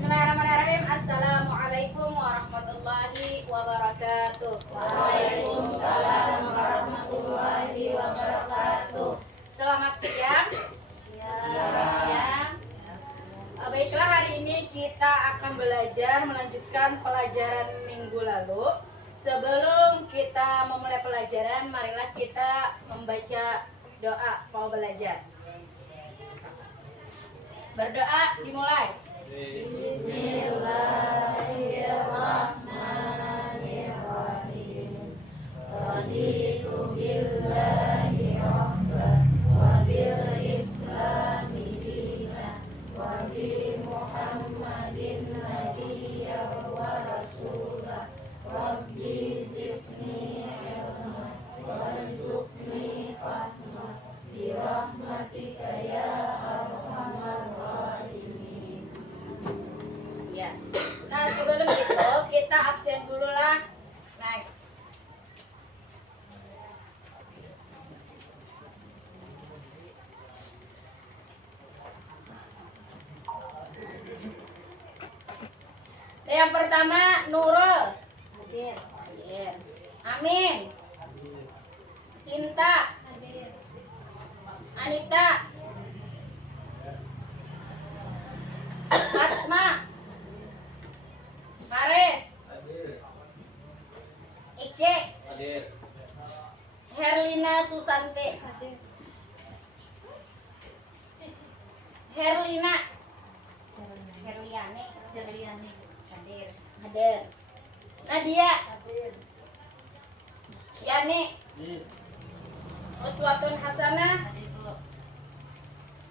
Bismillahirrahmanirrahim. Assalamualaikum warahmatullahi wabarakatuh. Waalaikumsalam warahmatullahi wabarakatuh. Selamat siang. Baiklah, hari ini kita akan belajar melanjutkan pelajaran minggu lalu. Sebelum kita memulai pelajaran, marilah kita membaca doa mau belajar. Berdoa dimulai. Bismillahirrahmanirrahim. Raditu billahi rabban wa bil islami dinan wa bi Muhammadin nabiyyan wa rasulah. Rabbi zidni ilman warzuqni fahma bi rahmatika ya arhamar rahimin. Ya. Nah, sebelum itu kita absen dulu lah. Naik. Yang pertama Nurul. Hadir. Hadir. Amin. Sinta. Hadir. Anita. Fatma. Faris. Ike. Herlina Susanti. Herlina. Herliane. Hadir. Hadir. Nadia. Hadir. Yani. Uswatun Hasanah.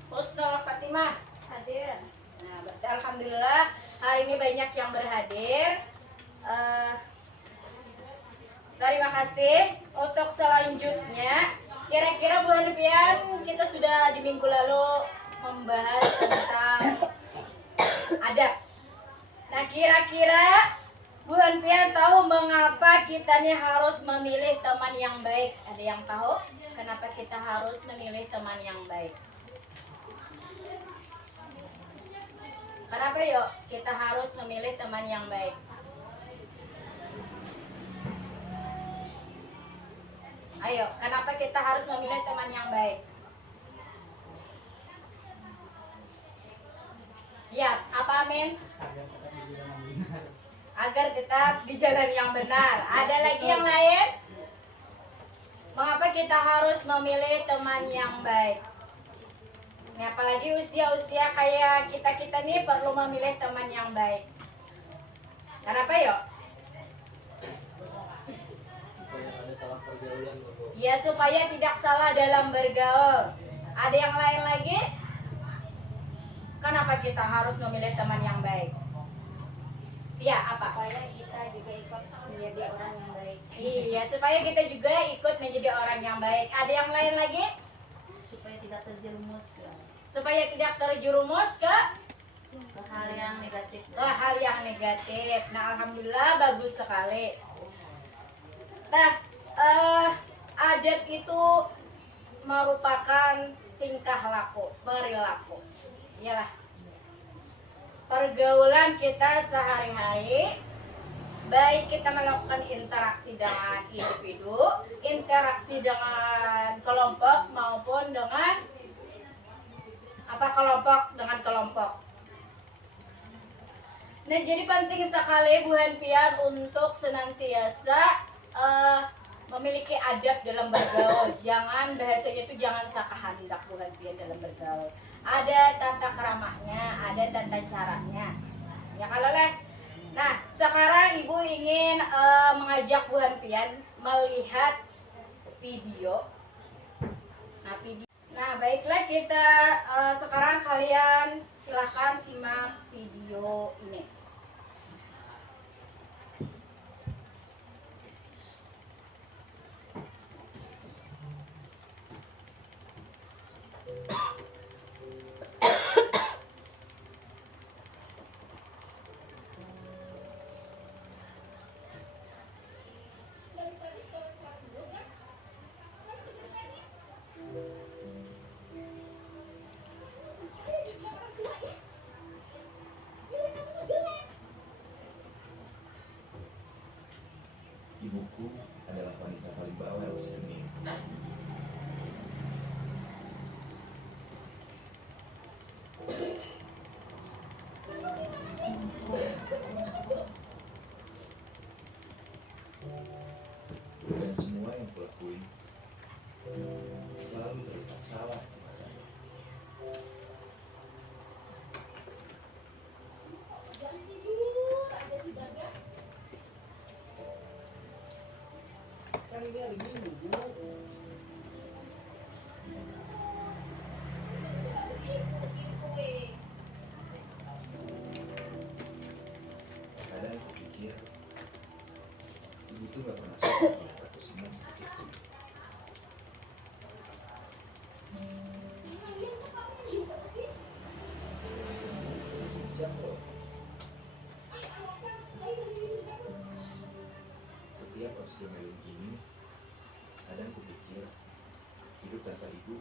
Husnul Fatimah. Hadir. Nah, alhamdulillah hari ini banyak yang berhadir. Terima kasih. Untuk selanjutnya, kira-kira bulan depan kita sudah di minggu lalu membahas tentang adab. Nah, kira-kira bulan depan tahu mengapa kita nih harus memilih teman yang baik? Ada yang tahu kenapa kita harus memilih teman yang baik? Kenapa yuk kita harus memilih teman yang baik? Ayo, kenapa kita harus memilih teman yang baik? Ya, apa Amin? Agar tetap di jalan yang benar. Ada lagi yang lain? Mengapa kita harus memilih teman yang baik? Ya, apalagi usia-usia kayak kita nih perlu memilih teman yang baik. Kenapa yuk? Ya, supaya tidak salah dalam bergaul. Ada yang lain lagi? Kenapa kita harus memilih teman yang baik? Ya, apa? Supaya kita juga ikut menjadi orang yang baik. Iya, supaya kita juga ikut menjadi orang yang baik. Ada yang lain lagi? Supaya tidak terjerumus Supaya tidak terjerumus ke hal yang negatif. hal yang negatif. Nah, alhamdulillah bagus sekali. Nah, adab itu merupakan tingkah laku, perilaku. Iyalah. Pergaulan kita sehari-hari, baik kita melakukan interaksi dengan individu, interaksi dengan kelompok maupun dengan kelompok dengan kelompok. Nah, jadi penting sekali Bu Hanpian untuk senantiasa memiliki adab dalam bergaul. Jangan bahasanya itu jangan sakahandak Bu Hanpian dalam bergaul. Ada tata keramahnya, ada tata caranya. Ya kalau leh. Nah, sekarang Ibu ingin mengajak Bu Hanpian melihat video. Nah, baiklah kita sekarang kalian silahkan simak video ini. Ibuku adalah wanita paling bawel sedunia. Dan semua yang kulakuin selalu terlihat salah kepadanya. Jangan tidur aja si Bagas. Kan ini hari Minggu, Bu. Bisa bantu ibu bikin kue. Kadang aku pikir ibu tuh gak pernah suka melihat aku senang sedikit pun. Seharian kok kamu juga sih? Sejam loh. Alasan kamu bagi di dapur. Setiap habis domelin gini, kadang aku pikir hidup tanpa ibu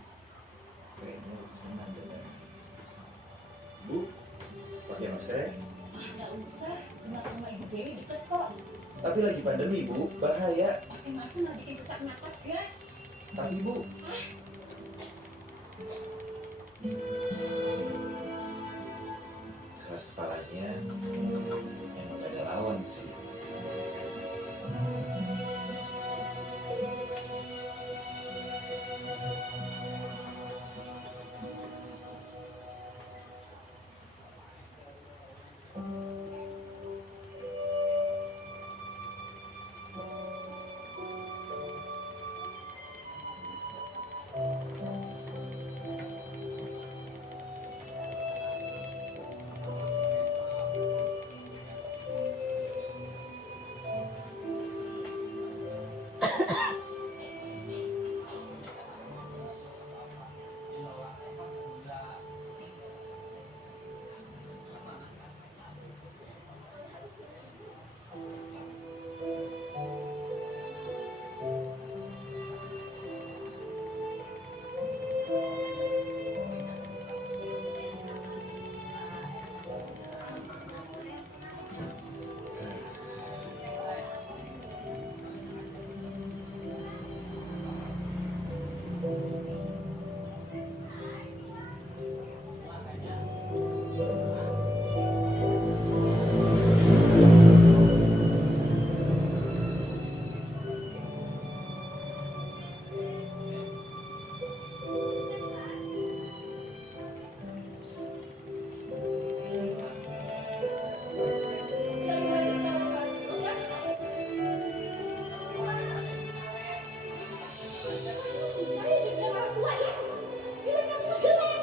kayaknya lebih tenang dan damai. Bu, pakai masker ya? Nggak usah, cuma sama ibu Dewi deket kok. Tapi lagi pandemi, Bu, bahaya. Pakai masker nanti bikin sesak napas, gas. Tapi Bu, keras kepalanya emang gak ada lawan sih. Yang lagi jalan-jalan dulu, gas. Susah ya dibilang orang tua ya. Bilang kamu tuh jelek.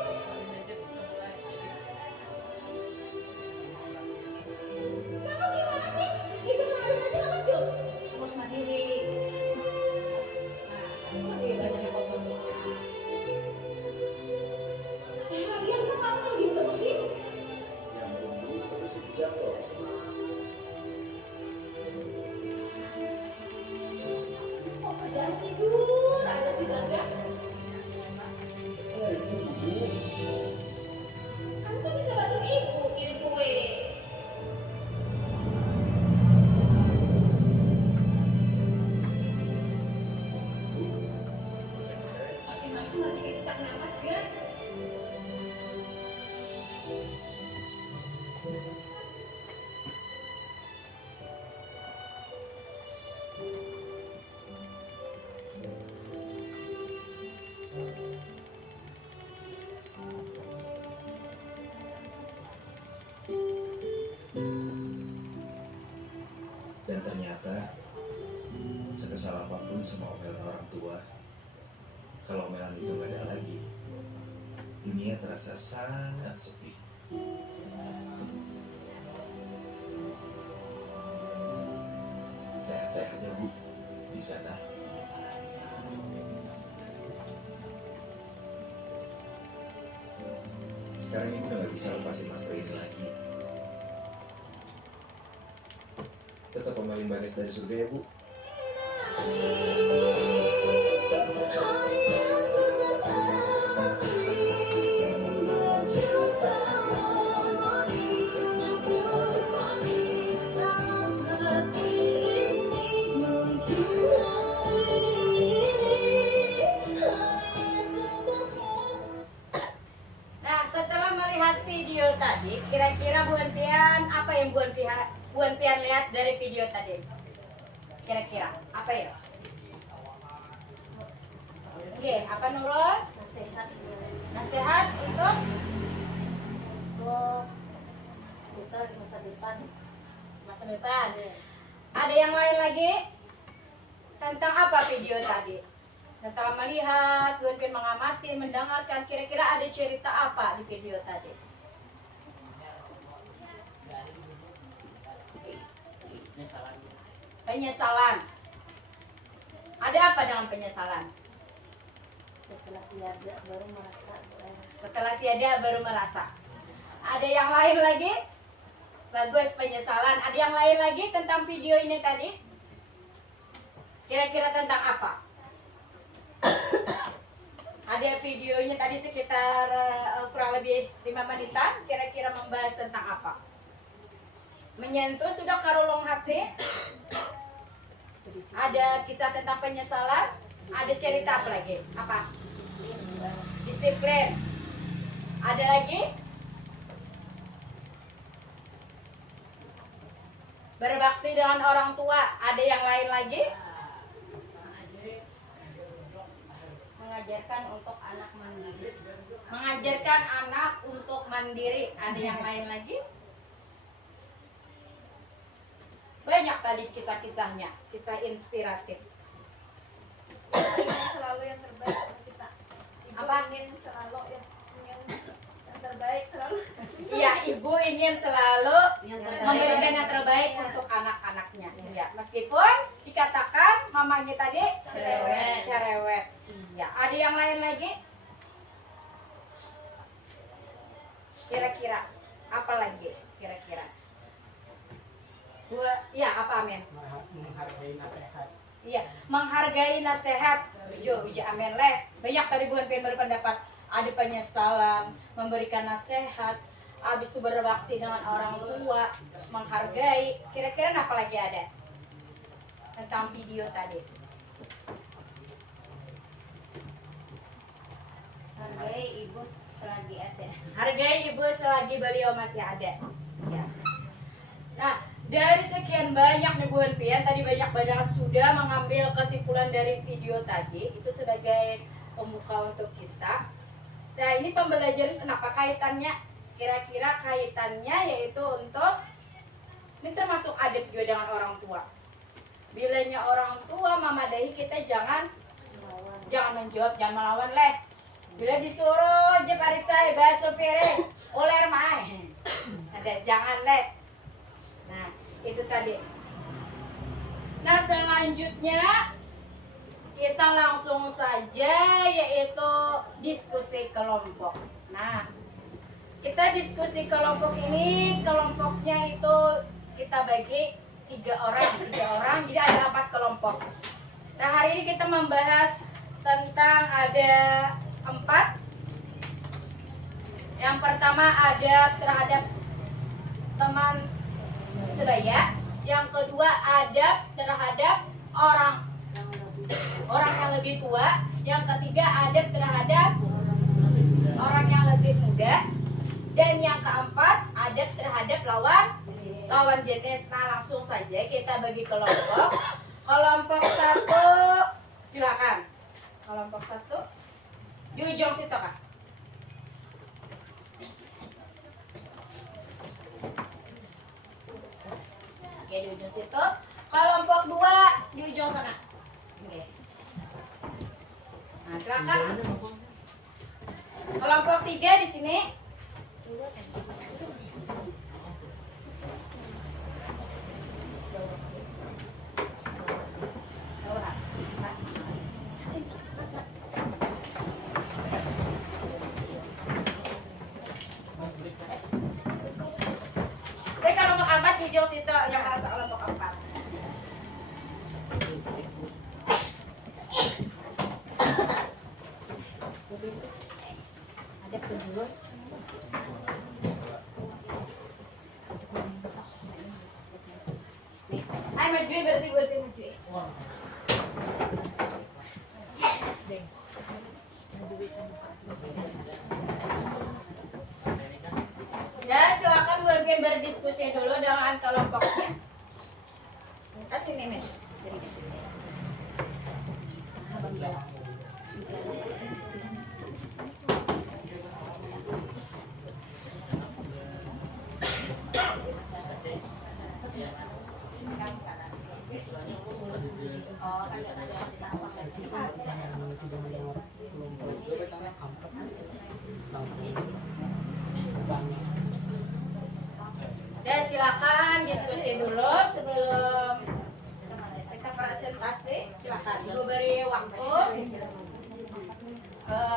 Kamu gimana sih? Hidup adem aja sama jus. Kamu harus mandiri. Nah, kamu masih banyak yang kotor. Seharian kok kamu tuh diem terus sih? Ya ampun, Bu, baru sejam loh. Kok kerjaan tidur aja sih Bagas? Ini hari Minggu, Bu. Kamu kan bisa bantu ibu kirim kue. Bu, pakai masker ya? Pakai masker nanti bikin sesak napas, gas. Dan ternyata sekesal apapun sama omelan orang tua, kalau omelan itu gak ada lagi, dunia terasa sangat sepi. Sehat-sehat ya, Bu, di sana. Sekarang ibu udah gak bisa lepasin masker ini lagi. Tetap omelin Bagas dari surga ya, Bu. melihat video tadi, kira-kira Buan Pian apa yang Buan Pian lihat dari video tadi? Kira-kira apa ya? Oke, apa Nurul? Nasihat. Nasihat untuk Kita di masa depan. masa depan. Ada yang lain lagi? Tentang apa video tadi? Setelah melihat, Buan Pian mengamati, mendengarkan, kira-kira ada cerita apa di video tadi? Penyesalan. Ada apa dengan penyesalan? Setelah tiada baru merasa Setelah tiada baru merasa. Ada yang lain lagi? Bagus, penyesalan. Ada yang lain lagi tentang video ini tadi? Kira-kira tentang apa? Ada videonya tadi sekitar kurang lebih 5 menitan. Kira-kira membahas tentang apa? Menyentuh sudah karulung hati. Ada kisah tentang penyesalan. Ada cerita apa lagi? Apa? Disiplin. Ada lagi? Berbakti dengan orang tua. Ada yang lain lagi? mengajarkan untuk anak mandiri. Mengajarkan anak untuk mandiri. Ada yang lain lagi? Banyak tadi kisah-kisahnya, kisah inspiratif. Selalu yang terbaik untuk kita. Ibu Apa? ingin selalu yang terbaik selalu. Iya, ibu ingin selalu Yang terbaik. memberikan yang terbaik untuk anak-anaknya. Ya, meskipun dikatakan mamanya tadi Cerewet. cerewet. Iya, ada yang lain lagi? Kira-kira apa lagi? Kira-kira. Ya, apa Amin? Menghargai nasihat. Iya, menghargai nasihat. Uji amin leh. Banyak tadi Buan Pian berpendapat ada penyesalan, memberikan nasihat, habis itu berbakti dengan orang tua, menghargai. Kira-kira apa lagi ada tentang video tadi? Hargai ibu selagi ada. Hargai ibu selagi beliau masih ada. Ya. Nah, dari sekian banyak nih Buan Pian, tadi banyak banget sudah mengambil kesimpulan dari video tadi. Itu sebagai pembuka untuk kita. Nah, ini pembelajaran kenapa kaitannya? Kira-kira kaitannya yaitu untuk ini termasuk adab juga dengan orang tua. Bilanya orang tua memadahi, kita jangan menjawab, jangan melawan leh. Bila disuruh je parisai baso pere oler mai. Ada jangan leh. Nah, itu tadi. Nah, selanjutnya kita langsung saja yaitu diskusi kelompok. Nah, kita diskusi kelompok ini, kelompoknya itu kita bagi 3 orang, jadi ada 4 kelompok. Nah, hari ini kita membahas tentang ada 4. Yang pertama ada terhadap teman sebaya, yang kedua adab terhadap orang yang lebih tua, yang ketiga adab terhadap orang yang lebih muda, dan yang keempat adab terhadap lawan jenis. Nah, langsung saja kita bagi kelompok. Kelompok 1 silakan. Kelompok 1 di ujung situ Kak. Oke, di ujung situ. Kelompok 2 di ujung sana. Oke. Nah, silakan. Kelompok 3 di sini. Oke, kelompok 4 di ujung situ yang merasa kelompok 4. Ada kedua. Ay, maju berarti berarti maju. Ya, silakan Bu Epin berdiskusi dulu dengan kelompoknya. Kasih nih, Men. Sini. Ya, silakan diskusi dulu sebelum kita presentasi. Silakan Ibu beri waktu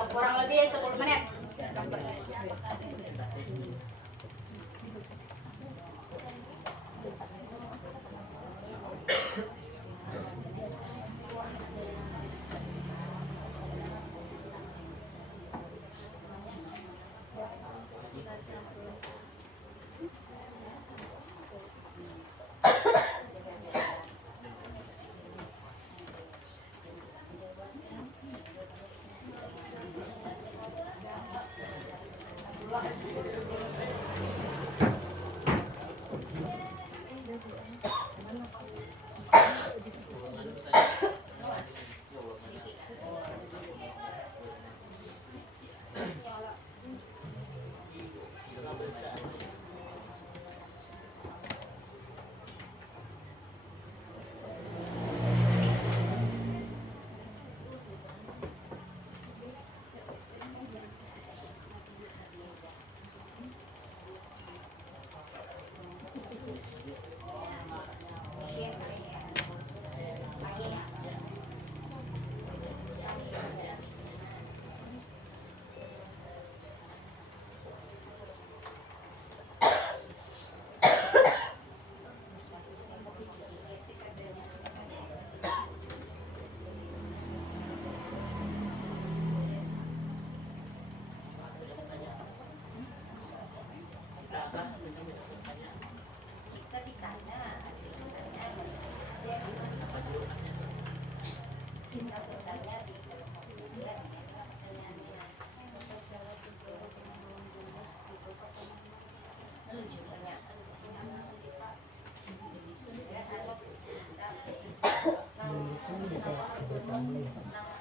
kurang lebih 10 menit. Silakan berdiskusi.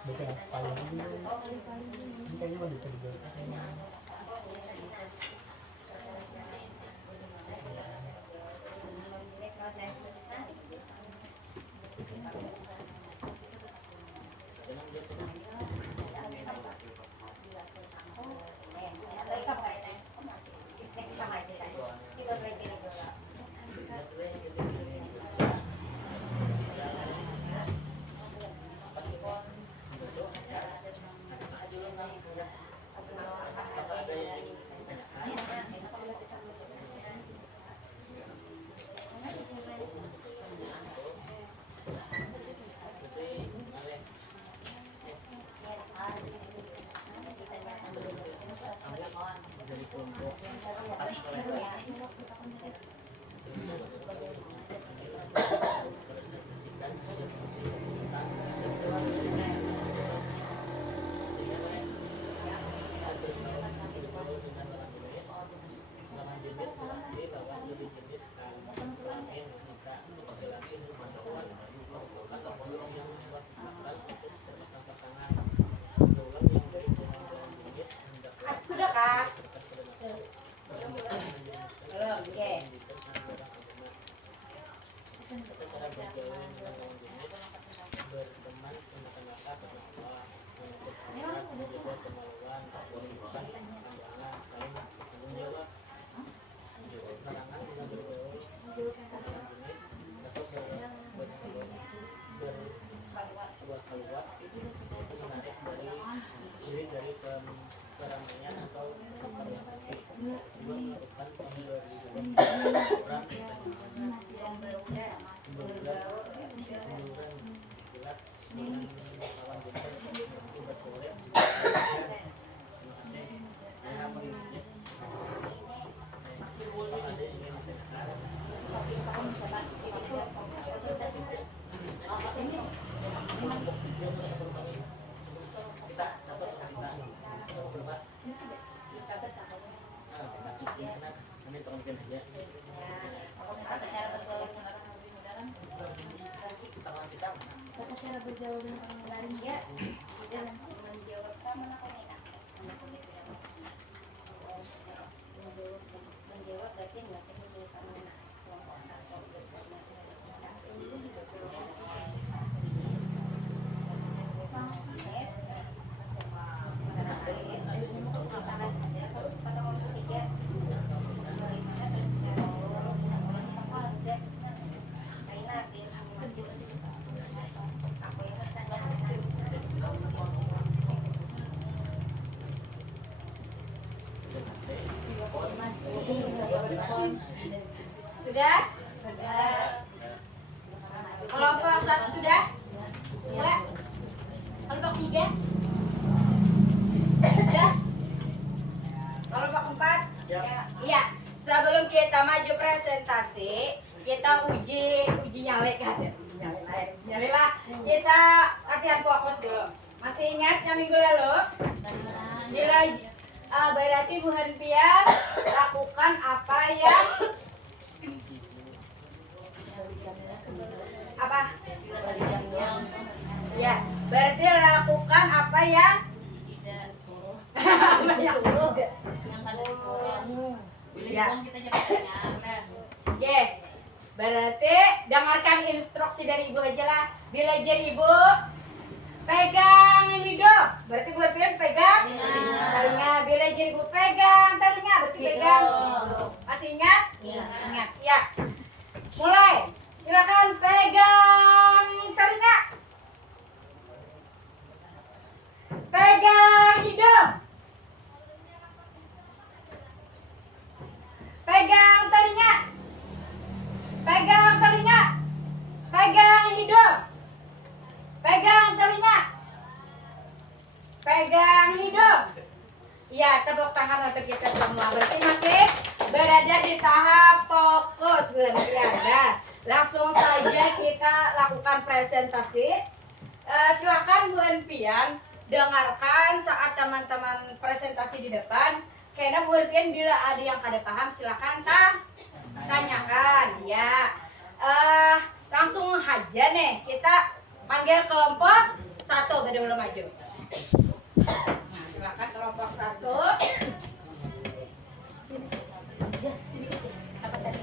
BTS paling ini kayaknya mah bisa dibuat. Sudah Kak? Belum, oke. bergaul dengan orang lain ya. Tidak menjawab sama anak ini. Menjawab berarti nggak perlu sama kelompok atau Sudah? Kelompok 1 sudah? 2? Kelompok 3? Sudah? Kelompok 4? Iya. Sebelum kita maju presentasi, kita uji nyalek ada. Uji nyalek lah. Kita latihan fokus dulu. Masih ingat yang minggu lalu? Bila berarti Bu Hanpian lakukan apa yang apa? Ya, berarti lakukan apa yang ya. Oke, berarti dengarkan instruksi dari Ibu aja lah. Bila jadi Ibu pegang hidup, berarti Bu Hanpian pegang telinga. Bila jadi Ibu pegang telinga, berarti pegang. Masih ingat? Ingat. Ya. Mulai. Silakan pegang telinga. Pegang hidung. Pegang telinga. Pegang telinga. Pegang hidung. Pegang telinga. Pegang hidung. Ya, tepuk tangan untuk kita semua. Berarti masih berada di tahap fokus, Bu Hanpian. Nah, langsung saja kita lakukan presentasi. Silakan Bu Hanpian dengarkan saat teman-teman presentasi di depan. Karena Bu Hanpian bila ada yang kada paham silakan tanyakan. Ya, langsung aja nih kita panggil kelompok 1 pada belum maju. Nah, silakan kelompok 1. Sini aja. Apa tadi?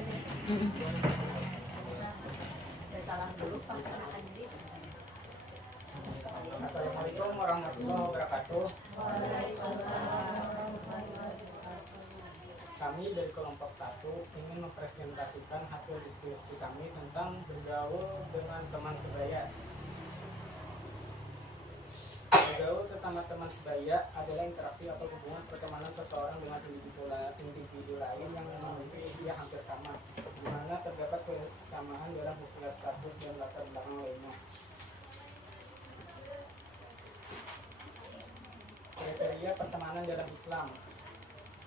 Salam dulu Pak. Assalamualaikum warahmatullahi wabarakatuh. Kami dari kelompok 1 ingin mempresentasikan hasil diskusi kami tentang bergaul dengan teman sebaya. Bergaul sesama teman sebaya adalah interaksi atau hubungan pertemanan seseorang dengan individu lain yang memiliki usia hampir sama, di mana terdapat kesamaan dalam usia, status, dan latar belakang lainnya. Kriteria pertemanan dalam Islam: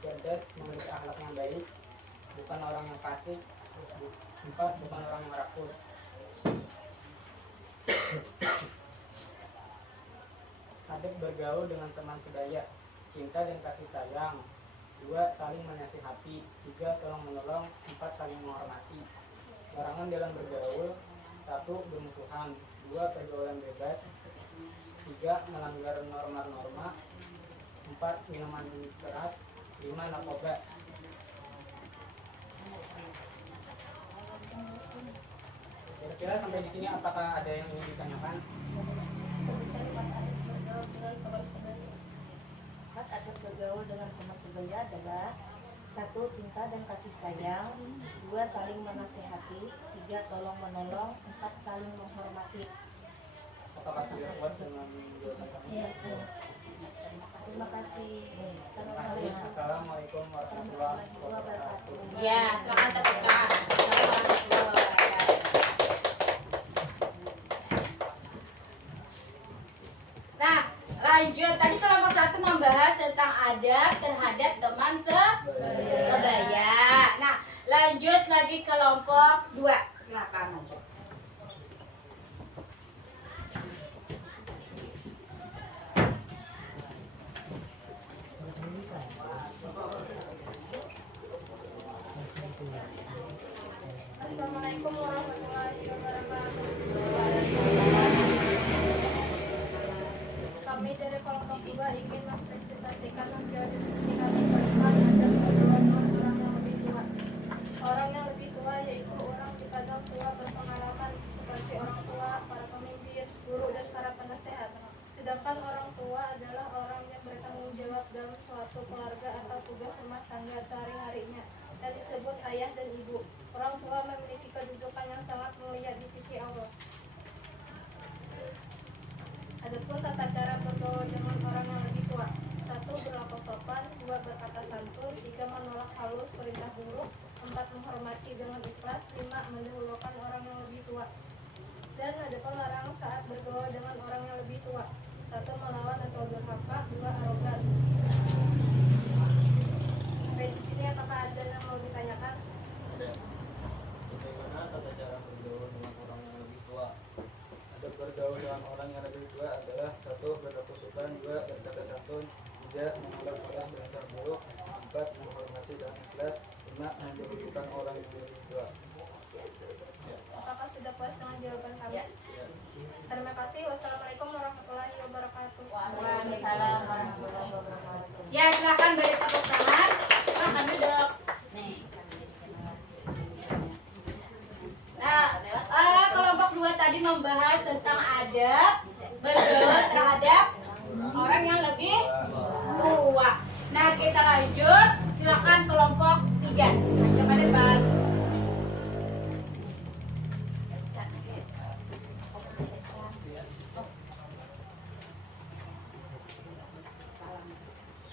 cerdas, memiliki akhlak yang baik, bukan orang yang fasik, 4, bukan orang yang rakus. Adab bergaul dengan teman sebaya: cinta dan kasih sayang, 2, saling menasihati, 3, tolong menolong, 4, saling menghormati. Larangan dalam bergaul: 1, bermusuhan, 2, pergaulan bebas, 3, melanggar norma-norma, 4, minuman keras, 5, narkoba. Kira-kira sampai di sini apakah ada yang ingin ditanyakan? Adab bergaul dengan teman sebaya adalah 1, cinta dan kasih sayang, 2, saling menasihati, 3, tolong menolong, 4, saling menghormati. Apakah sudah puas dengan jawaban kami? Terima kasih. Terima kasih. Assalamualaikum warahmatullahi wabarakatuh. Ya, silakan tepuk tangan. Assalamualaikum warahmatullahi wabarakatuh. Nah, lanjut. Tadi kelompok 1 membahas tentang adab terhadap teman sebaya. Nah, lanjut lagi kelompok 2. Silakan lanjut. Assalamualaikum warahmatullahi wabarakatuh. ayah dan ibu. Orang tua memiliki kedudukan yang sangat mulia di sisi Allah. Adapun tata cara bergaul dengan orang yang lebih tua: 1. Berlaku sopan, 2. Berkata santun, 3. Menolak halus perintah buruk, 4. Menghormati dengan ikhlas, 5. Mendahulukan orang yang lebih tua. Dan ada pelarangan saat bergaul dengan orang yang lebih tua: 1. Melawan atau durhaka, 2. Arogan. Sampai di sini apakah ada yang mau ditanyakan? Ada. Bagaimana tata cara bergaul dengan orang yang lebih tua? Adab bergaul dengan orang yang lebih tua adalah 1. Berlaku sopan, 2. Berkata santun, 3. Menolak keras perintah buruk, 4. Menghormati dan ikhlas, 5. Mendahulukan orang yang lebih tua. Apakah sudah puas dengan jawaban kami? Ya. Terima kasih. Wassalamualaikum warahmatullahi wabarakatuh. Waalaikumsalam warahmatullahi wabarakatuh. Ya, silakan beri tepuk tangan. Silakan duduk. Nih. Nah, kelompok 2 tadi membahas tentang adab bergaul terhadap orang yang lebih tua. Nah, kita lanjut. Silakan kelompok 3. Maju ke depan.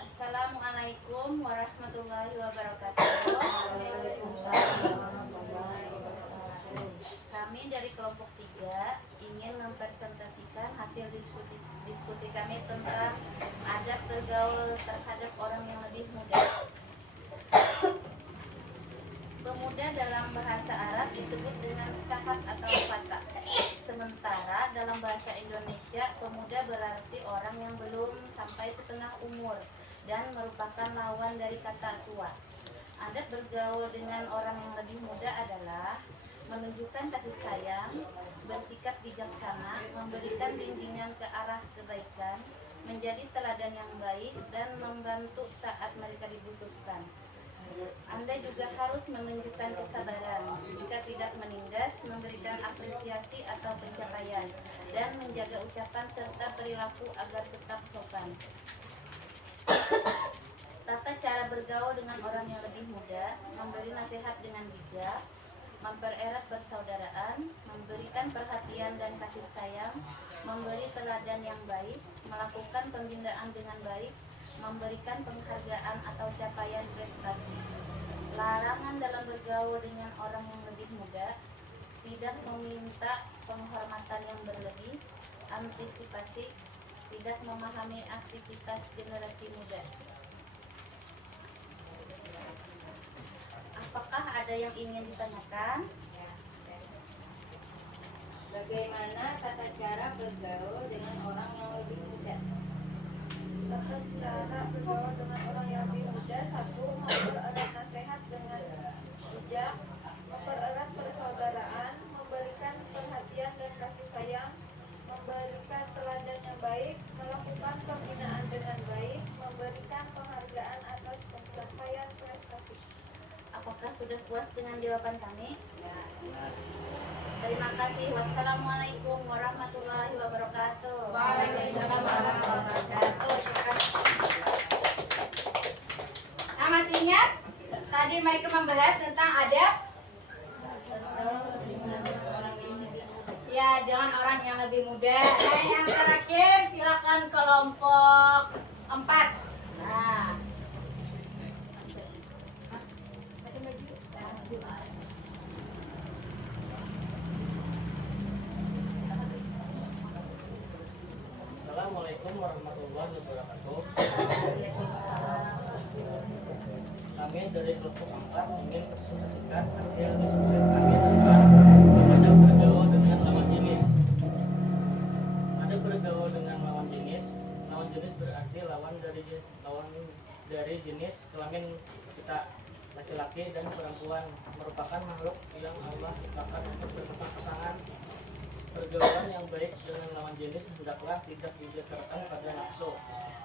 Assalamualaikum warahmatullahi wabarakatuh. Kami dari kelompok 3 ingin mempresentasikan hasil diskusi kami tentang adab bergaul terhadap orang yang lebih muda. Pemuda dalam bahasa Arab disebut dengan syahab atau fata. Sementara dalam bahasa Indonesia, pemuda berarti orang yang belum sampai setengah umur dan merupakan lawan dari kata tua. Adab bergaul dengan orang yang lebih muda adalah menunjukkan kasih sayang, bersikap bijaksana, memberikan bimbingan ke arah kebaikan, menjadi teladan yang baik, dan membantu saat mereka dibutuhkan. Anda juga harus menunjukkan kesabaran, jika tidak menindas, memberikan apresiasi atau pencapaian, dan menjaga ucapan serta perilaku agar tetap sopan. Tata cara bergaul dengan orang yang lebih muda: memberi nasihat dengan bijak, mempererat persaudaraan, memberikan perhatian dan kasih sayang, memberi teladan yang baik, melakukan pembinaan dengan baik, memberikan penghargaan atau capaian prestasi. Larangan dalam bergaul dengan orang yang lebih muda: tidak meminta penghormatan yang berlebih, antisipasi, tidak memahami aktivitas generasi muda. Apakah ada yang ingin ditanyakan? Bagaimana tata cara bergaul dengan orang yang lebih muda? Tata cara bergaul dengan orang yang lebih muda: 1. Mempererat nasihat dengan bijak, mempererat persaudaraan, memberikan perhatian dan kasih sayang, memberikan teladan yang baik, melakukan pembinaan dengan baik, memberikan penghargaan atas pencapaian prestasi. Apakah sudah puas dengan jawaban kami? Terima kasih. Wassalamualaikum warahmatullahi wabarakatuh. Waalaikumsalam warahmatullahi wabarakatuh. Nah, masih ingat? Tadi mereka membahas tentang adab ya dengan orang yang lebih muda. Nah, yang terakhir silakan kelompok 4. Nah, Assalamualaikum warahmatullahi wabarakatuh. Kami dari kelompok 4 ingin mempresentasikan hasil diskusi kami tentang adab bergaul dengan lawan jenis. Adab bergaul dengan lawan jenis. Lawan jenis berarti lawan dari jenis kelamin kita, laki-laki dan perempuan, merupakan makhluk yang Allah ciptakan untuk berpasang-pasangan. Pergaulan yang baik dengan lawan jenis hendaklah tidak didasarkan pada nafsu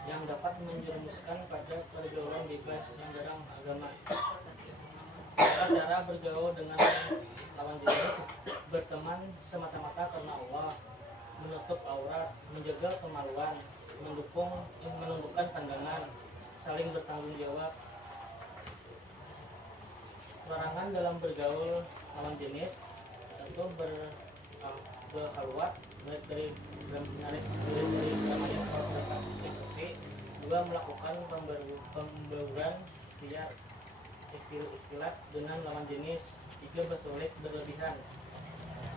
yang dapat menjerumuskan pada pergaulan bebas yang jarang agama. Cara bergaul dengan lawan jenis: berteman semata-mata karena Allah, menutup aurat, menjaga kemaluan, menundukkan pandangan, saling bertanggung jawab. Larangan larangan dalam bergaul lawan jenis. Satu, berhalwat dari SOP. Dua, melakukan pembauran via istilah dengan lawan jenis. Tiga, bersolek berlebihan.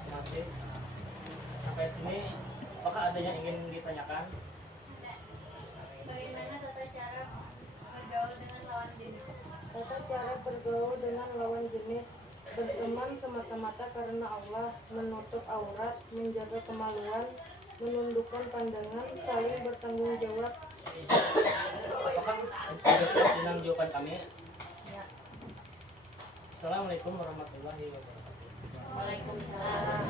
Masih sampai sini, apakah ada yang ingin ditanyakan? Bagaimana tata cara bergaul dengan lawan jenis? Tata cara bergaul dengan lawan jenis: berteman semata-mata karena Allah, menutup aurat, menjaga kemaluan, menundukkan pandangan, saling bertanggung jawab. Apakah sudah puas dengan jawaban kami? Ya. Assalamualaikum warahmatullahi wabarakatuh. Waalaikumsalam.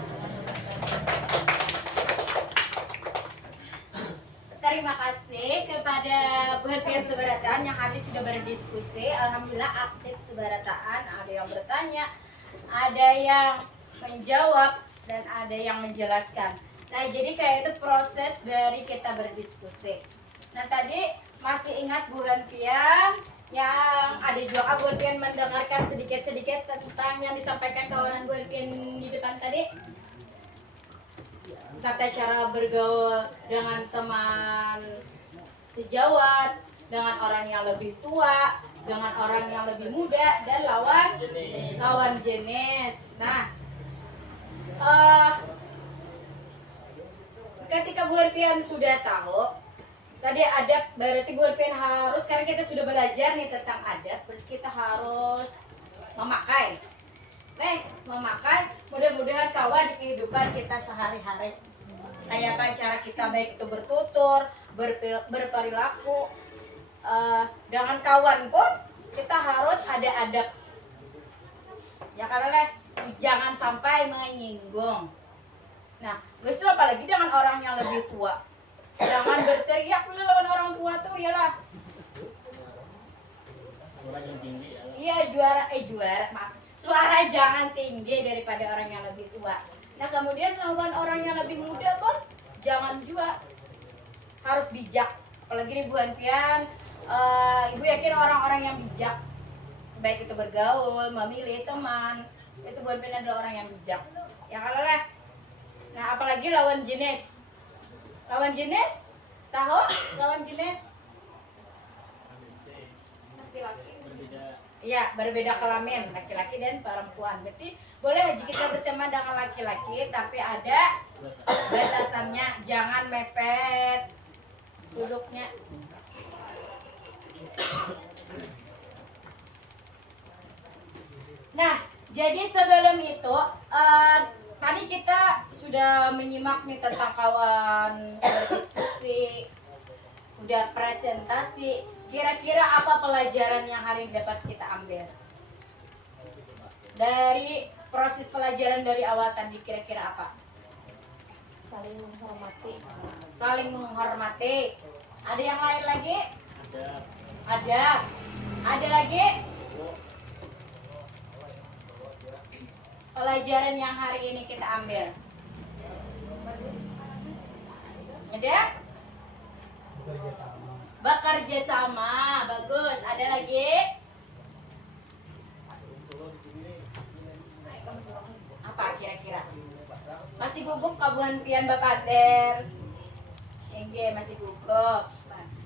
Terima kasih kepada buhan pihak sebarataan yang tadi sudah berdiskusi. Alhamdulillah aktif sebarataan. Ada yang bertanya, ada yang menjawab, dan ada yang menjelaskan. Nah, jadi kayak itu proses dari kita berdiskusi. Nah, tadi masih ingat buhan pian yang ada juga buhan pian mendengarkan sedikit-sedikit tentang yang disampaikan kawanan buhan pian di depan tadi. Tata cara bergaul dengan teman sejawat, dengan orang yang lebih tua, dengan orang yang lebih muda, dan lawan jenis. Nah, ketika Bu Erpian sudah tahu, tadi adab berarti Bu Erpian harus, karena kita sudah belajar nih tentang adab, berarti kita harus memakai. Memakai, mudah-mudahan kawan di kehidupan kita sehari-hari. Kayak apa cara kita baik itu bertutur, berperilaku, dengan kawan pun kita harus ada adab. Ya karena jangan sampai menyinggung. Nah, justru apalagi dengan orang yang lebih tua. Jangan berteriak lawan orang tua tuh ialah. Iya juara, maaf. Suara jangan tinggi daripada orang yang lebih tua. Nah kemudian lawan orang yang lebih muda pun jangan juga, harus bijak. Apalagi di bulan pian, ibu yakin orang-orang yang bijak, baik itu bergaul, memilih teman, itu bulan pian adalah orang yang bijak. Ya kalau lah. Nah apalagi lawan jenis, tahu lawan jenis? Laki-laki. Iya, berbeda kelamin, laki-laki dan perempuan. Berarti boleh jika kita berteman dengan laki-laki, tapi ada batasannya, jangan mepet duduknya. Nah, jadi sebelum itu, tadi kita sudah menyimak nih tentang kawan berdiskusi, udah presentasi. Kira-kira apa pelajaran yang hari ini dapat kita ambil dari proses pelajaran dari awal tadi? Kira-kira apa? Saling menghormati. Saling menghormati. Ada yang lain lagi? Ada. Ada lagi? Pelajaran yang hari ini kita ambil. Ada? Bekerja sama, bagus. Ada lagi? Apa kira-kira? Masih gugup kabuhan pian Bapander? Enggak, masih gugup.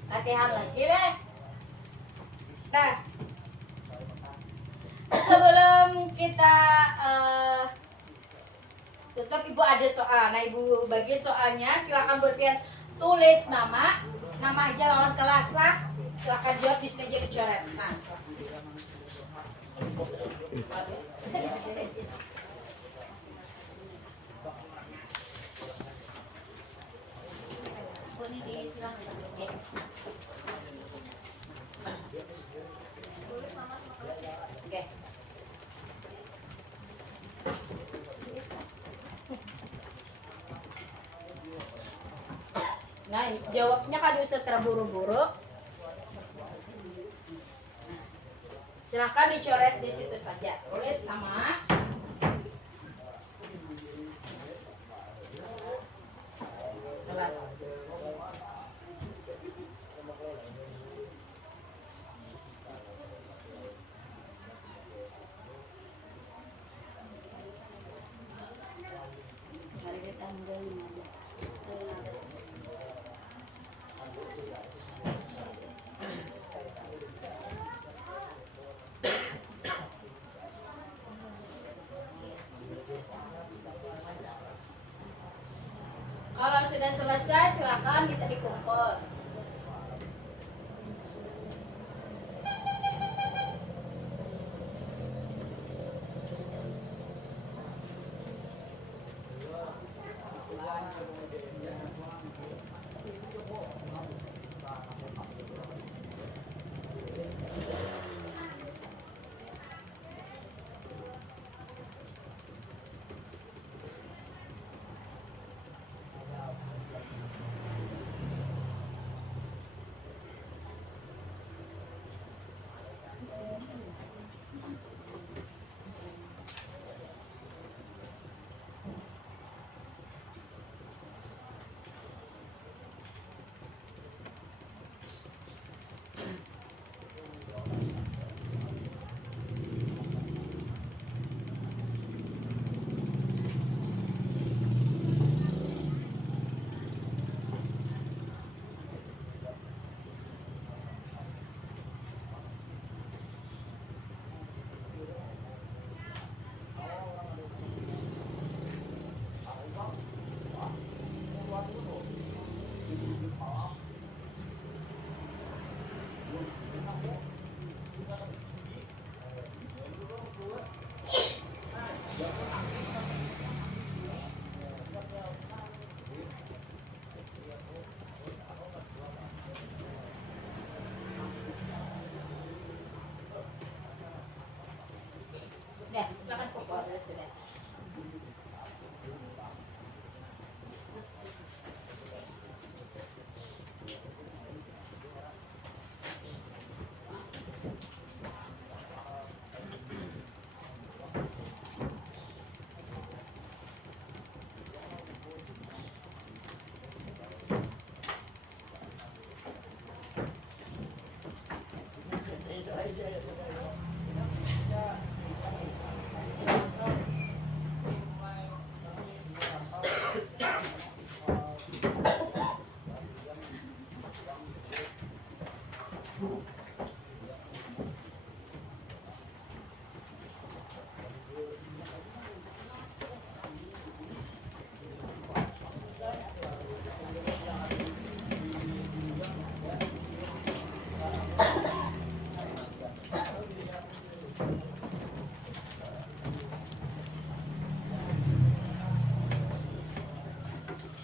Latihan lagi deh. Nah, sebelum kita tutup, ibu ada soal. Nah, ibu bagi soalnya, silakan berpian tulis nama aja lawan kelas lah. Silakan jawab di sini aja dicoret. Nah, oke. Nah, jawabnya kan usah terburu-buru. Silahkan dicoret di situ saja. Tulis nama. Kelas. sudah selesai silakan bisa dikumpul. Udah, silakan kumpul sudah.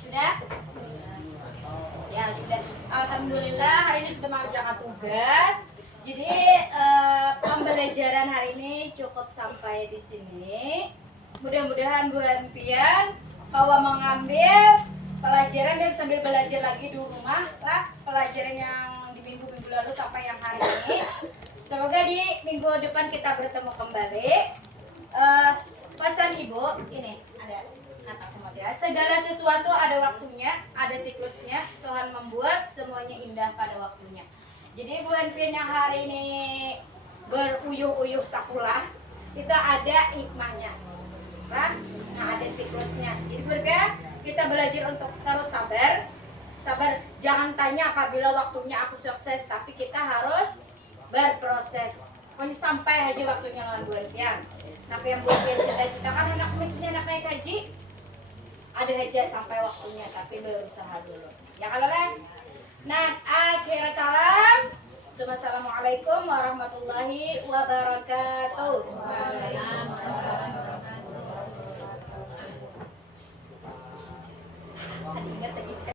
Sudah? Ya sudah. Alhamdulillah hari ini sudah mengerjakan tugas. Jadi pembelajaran hari ini cukup sampai di sini. Mudah-mudahan Bu Hanpian bahwa mengambil pelajaran dan sambil belajar lagi di rumah lah pelajaran yang di minggu-minggu lalu sampai yang hari ini. Semoga di minggu depan kita bertemu kembali. Pesan Ibu ini ada kata kemudian segala sesuatu ada waktunya, ada siklusnya. Tuhan membuat semuanya indah pada waktunya. Jadi Bu Hanpian yang hari ini beruyuh-uyuh sakulah itu ada hikmahnya, kan? Nah ada siklusnya. Jadi berbiar kita belajar untuk terus sabar, jangan tanya apabila waktunya aku sukses, tapi kita harus berproses. Pokoknya sampai aja waktunya dengan Bu Hanpian. Tapi yang Bu Hanpian sudah kita kan anak mestinya anak naik haji, ada aja sampai waktunya, tapi berusaha dulu. Ya kalau kan? Nah, akhir kalam. Assalamualaikum warahmatullahi wabarakatuh.